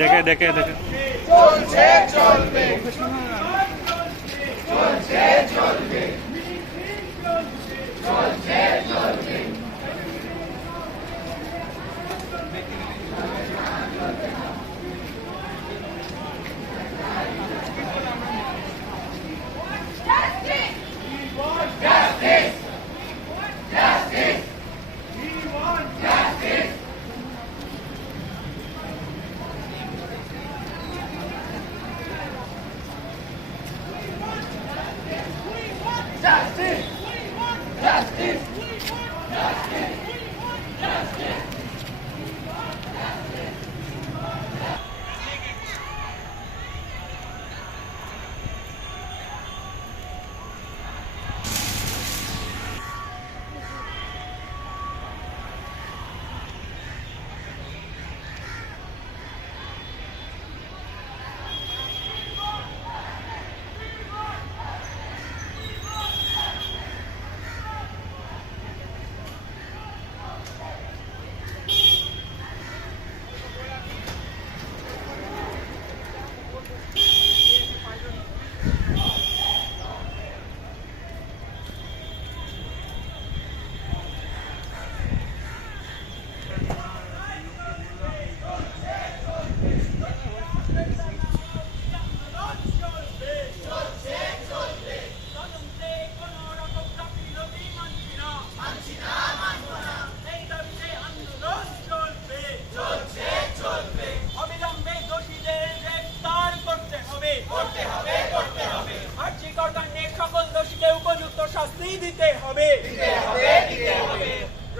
দেখে দেখে দেখে চলছে চলবে চলছে চলবে চলছে চলবে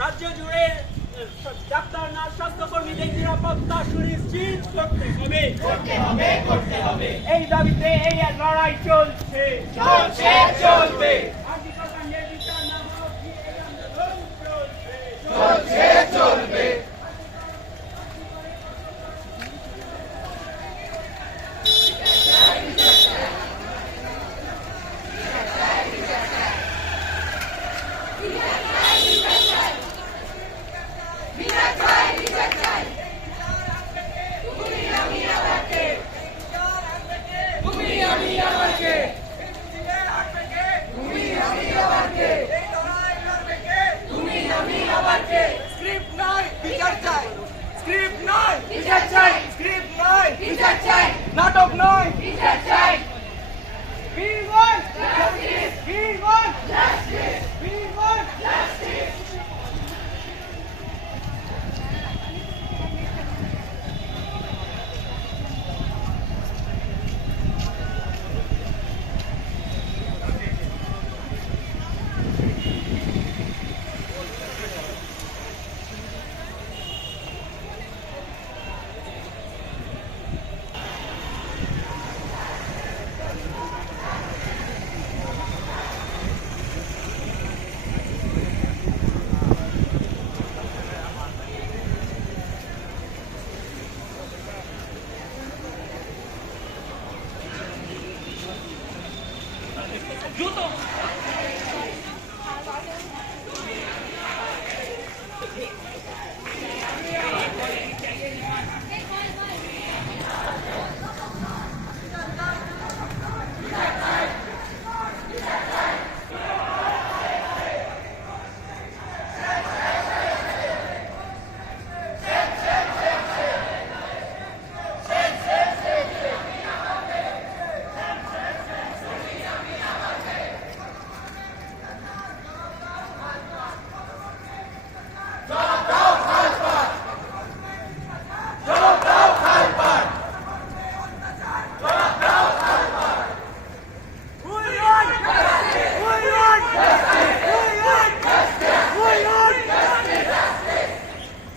রাজ্য জুড়ে ডাক্তার নার্স স্বাস্থ্যকর্মীদের নিরাপত্তা সুনিশ্চিত করতে হবে এই দাবিতে এই লড়াই চলছে চলবে চলবে নাটক নয় বিচার চাই বীরগণ জাস্টিস বীরগণ জাস্টিস বীরগণ জাস্টিস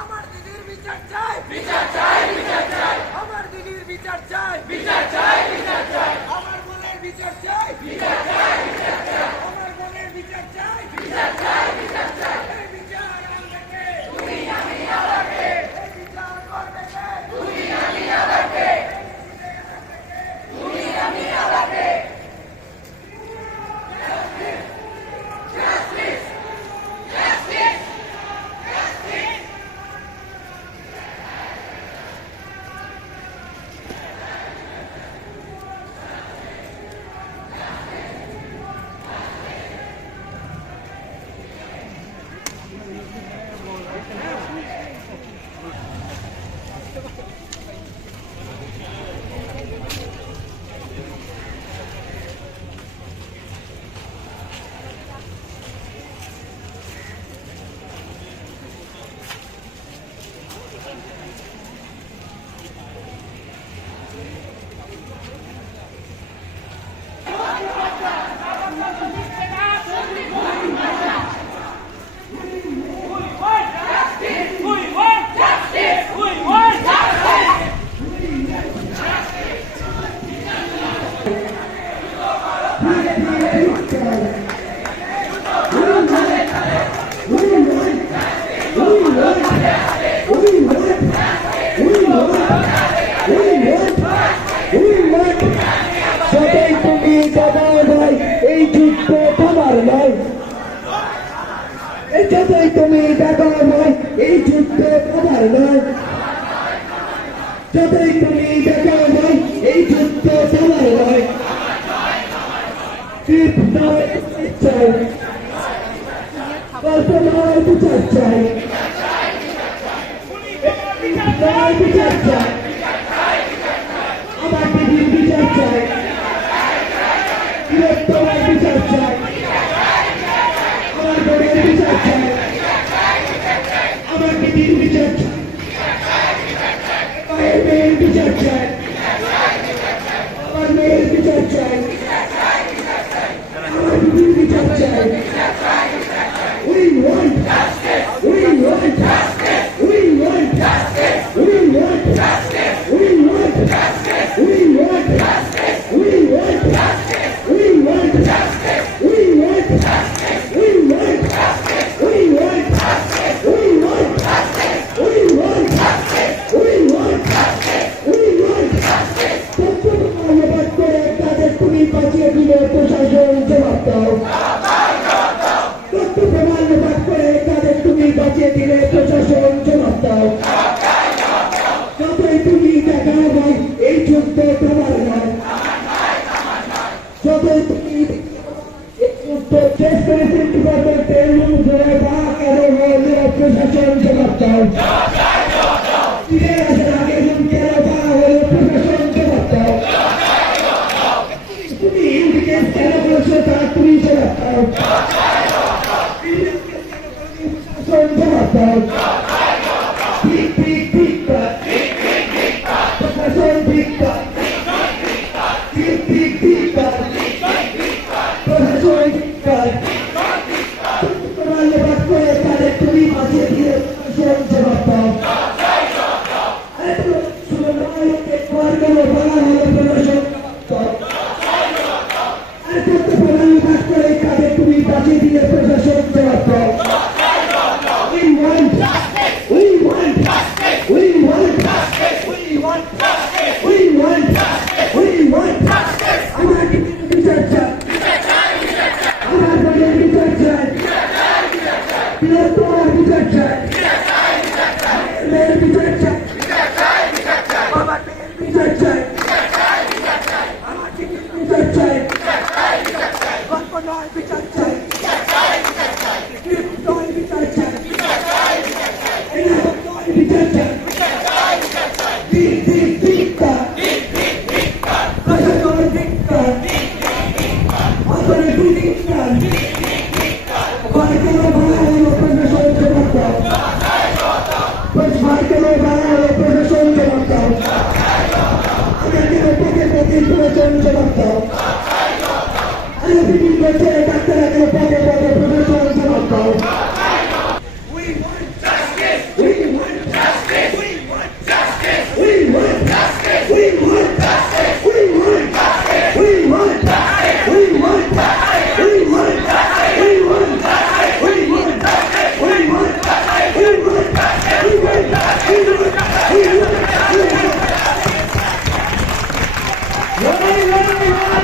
আমার দিদির বিচার চাই বিচার চাই বিচার চাই আমার দিদির বিচার চাই বিচার চাই বিচার চাই আমার বোনের বিচার চাই বিচার চাই বিচার চাই আমার বোনের বিচার চাই বিচার চাই বিচার চাই এই বিচার আনবে কে? তুমি আমি আলাকে এই বিচার করবে কে? তুমি আমি আলাকে তুমি আমি আলাকে জাস্টিস জাস্টিস যতই তুমি দাদা ভাই এই যুদ্ধ তোমার নয় যতই তুমি দাদা ভাই এই যুদ্ধ তোমার নয় যতই তুমি দাদা ভাই এই যুদ্ধ তোমার নয় চাই তোমার বিচার চাই তোমার বিচার চাই আমার দিদির বিচার চাই তোমার বিচার চাই আমার বোনের বিচার চাই আমার দিদির বিচার চাই মায়ের মেয়ের বিচার চাই আমার মেয়ের বিচার চাই আমার দিদির বিচার চাই We want justice. We want justice. We want justice. We want justice. We want justice. We want justice. We want justice. We want justice. We want justice. We want justice. We want justice. We want justice. We want justice. We want justice. We want justice. তুমি ধিক্কার প্রশাসন ধিক্কার ধন্যবাদ করে তাদের তুমি বাঁচিয়ে দিয়ে প্রশাসন জবাব দাও আরে তো শুধু নয় একবার কেন বলা হলো প্রশাসন আরে তো ধন্যবাদ করে তাদের তুমি বাঁচিয়ে দিয়ে প্রশাসন জবাব দাও We want justice. We want justice. We want justice. We want justice. We want justice. We want justice. আমার বিচার চাই আমার বাড়ির বিচার চাই তোমার বিচার চাই মেয়ের বিচার চাই বাবার মেয়ের বিচার চাই আমার চিঠির বিচার চাই গল্প নয় বিচার চাই নয় বিচার চাই বিচার চাই ধিক্কার প্রশাসন ধিক্কার অথরিটি ধিক্কার ভারতীয় বলা হলো প্রশাসন জবাব দাও ভারতীয় বলা হলো প্রশাসন জবাব দাও আমাদের পক্ষে পক্ষে প্রশাসন জবাব দাও আরে বিভিন্ন ছেলে ডাক্তার আগে পদে পদে প্রশাসন জবাব দাও We want justice. We want justice. We want justice. We want justice. We want justice. We want justice. We want justice. We want justice. We want justice. We want justice. We want justice. We want justice. We want justice. We want justice. We want justice. We want justice.